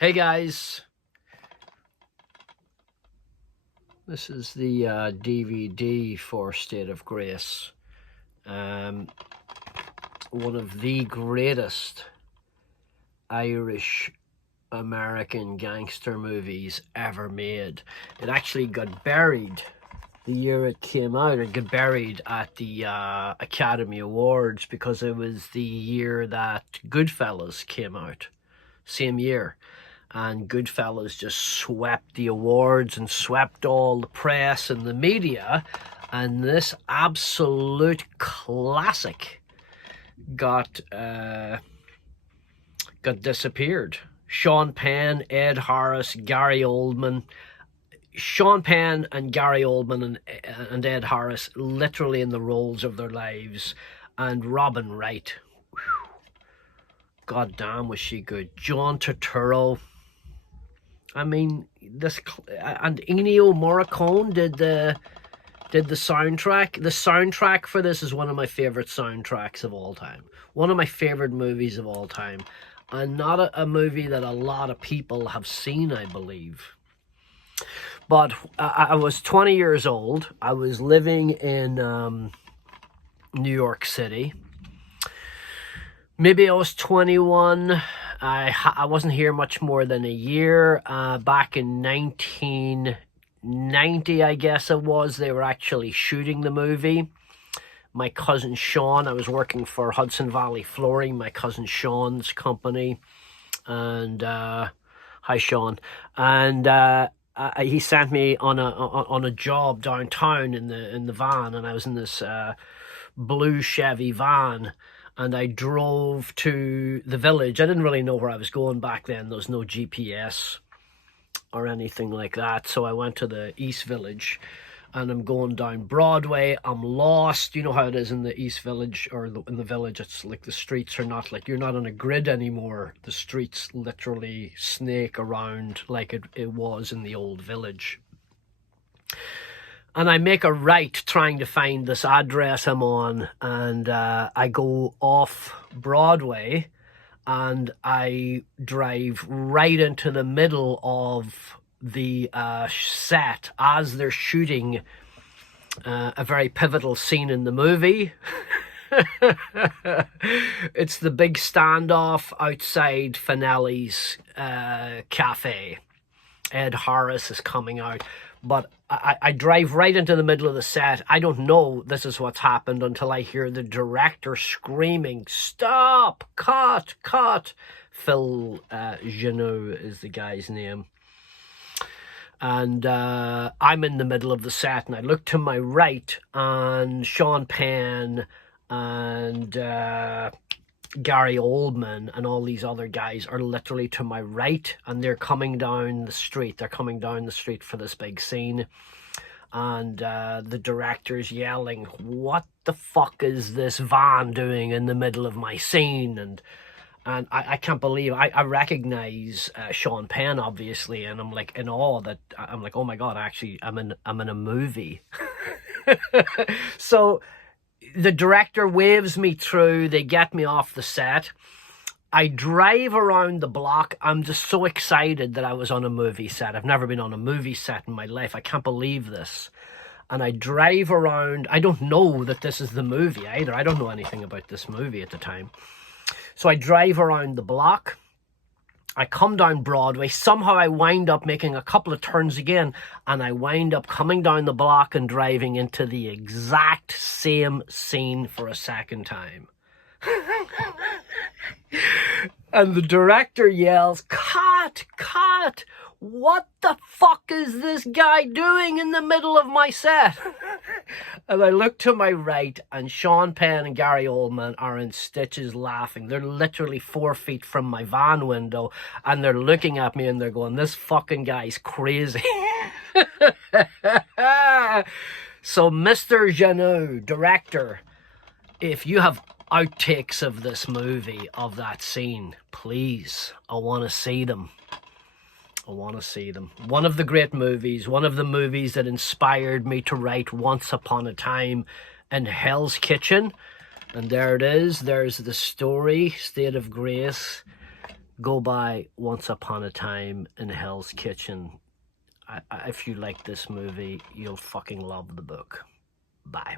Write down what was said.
Hey guys, this is the DVD for State of Grace. One of the greatest Irish American gangster movies ever made. It actually got buried the year it came out. It got buried at the Academy Awards because it was the year that Goodfellas came out, same year. And Goodfellas just swept the awards and swept all the press and the media, and this absolute classic got disappeared. Sean Penn, Ed Harris, Gary Oldman. Sean Penn and Gary Oldman and Ed Harris literally in the roles of their lives, and Robin Wright. Whew. God damn, was she good. John Turturro. I mean, this, and Ennio Morricone did the soundtrack. The soundtrack for this is one of my favorite soundtracks of all time. One of my favorite movies of all time, and not a movie that a lot of people have seen, I believe. But I was 20 years old. I was living in New York City. Maybe I was 21. I wasn't here much more than a year. Back in 1990, I guess it was, they were actually shooting the movie. My cousin Sean, I was working for Hudson Valley Flooring, my cousin Sean's company. And, hi Sean. And he sent me on a job downtown in the van, and I was in this blue Chevy van. And I drove to the village. I didn't really know where I was going back then. There was no GPS or anything like that. So I went to the East Village, and I'm going down Broadway. I'm lost. You know how it is in the East Village, or in the village. It's like the streets are not like, you're not on a grid anymore. The streets literally snake around like it was in the old village. And I make a right trying to find this address I'm on, and I go off Broadway, and I drive right into the middle of the set as they're shooting a very pivotal scene in the movie. It's the big standoff outside Finelli's cafe. Ed Harris is coming out. But I drive right into the middle of the set. I don't know this is what's happened until I hear the director screaming, "Stop! Cut! Cut!" Phil Genoux is the guy's name. And I'm in the middle of the set, and I look to my right, and Sean Penn and Gary Oldman and all these other guys are literally to my right, and they're coming down the street. They're coming down the street for this big scene, and the director's yelling, "What the fuck is this van doing in the middle of my scene?" And I can't believe I recognize Sean Penn, obviously, and I'm like in awe that I'm like, oh my god, actually I'm in a movie. So the director waves me through. They get me off the set. I drive around the block. I'm just so excited that I was on a movie set. I've never been on a movie set in my life. I can't believe this. And I drive around. I don't know that this is the movie either. I don't know anything about this movie at the time. So I drive around the block. I come down Broadway. Somehow I wind up making a couple of turns again, and I wind up coming down the block and driving into the exact same scene for a second time. And the director yells, "Cut! Cut! What the fuck is this guy doing in the middle of my set?" And I look to my right, and Sean Penn and Gary Oldman are in stitches laughing. They're literally 4 feet from my van window, and they're looking at me and they're going, "This fucking guy's crazy." So Mr. Genoux, director, if you have outtakes of this movie, of that scene, please, I want to see them. I want to see them. One of the great movies, one of the movies that inspired me to write Once Upon a Time in Hell's Kitchen. And there it is. There's the story, State of Grace. Go buy Once Upon a Time in Hell's Kitchen. If you like this movie, you'll fucking love the book. Bye.